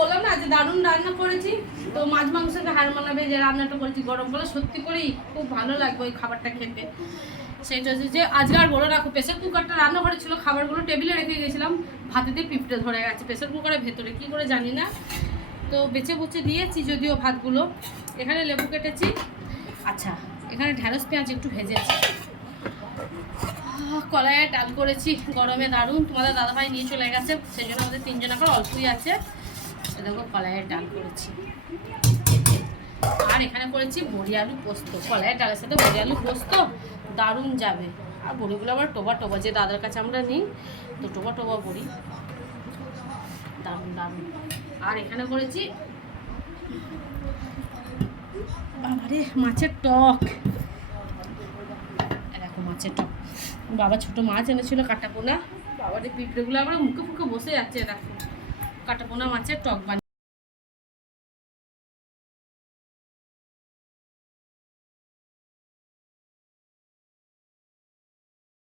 বললাম না যে দারুণ রান্না করেছি, তো মাছ মাংসকে হার মানাবে যে রান্নাটা করেছি গরমকালে, সত্যি করেই খুব ভালো লাগবে ওই খাবারটা খেতে। সেটা হচ্ছে যে আজকে আর বলো না, প্রেসার কুকারটা রান্নাঘরে ছিল, খাবারগুলো টেবিলে রেখে গেছিলাম, ভাতেতে পিঁপড়ে ধরে গেছে প্রেসার কুকারের ভেতরে, কী করে জানি না। তো বেছে বুচে দিয়েছি যদিও ভাতগুলো। এখানে লেবু কেটেছি, আচ্ছা এখানে ঢ্যাঁড়স পেঁয়াজ একটু ভেজেছি, কলাইয়ের ডাল করেছি, গরমে দারুণ। তোমাদের দাদাভাই নিয়ে চলে গেছে, সেই জন্য আমাদের তিনজন এখন অল্পই আছে। দেখো কলাইয়ের ডাল করেছি, আর এখানে করেছি বড়ি আলু পোস্ত। কলাইয়ের ডালের সাথে বড়ি আলু পোস্ত দারুণ যাবে। আর বড়িগুলো আবার টোবা টোবা, যে দাদার কাছে আমরা নিই তো টোবা টোবা বড়ি, দারুণ দারুণ। আর এখানে করেছি বাবারে মাছের টক, দেখো মাছের টক। বাবা ছোটো মাছ এনেছিল কাটাপোনা, বাবারে পিঁপড়েগুলো আবার মুখে ফুকে বসে যাচ্ছে, দেখো কাটাপোনা মাছের টক বানিয়ে।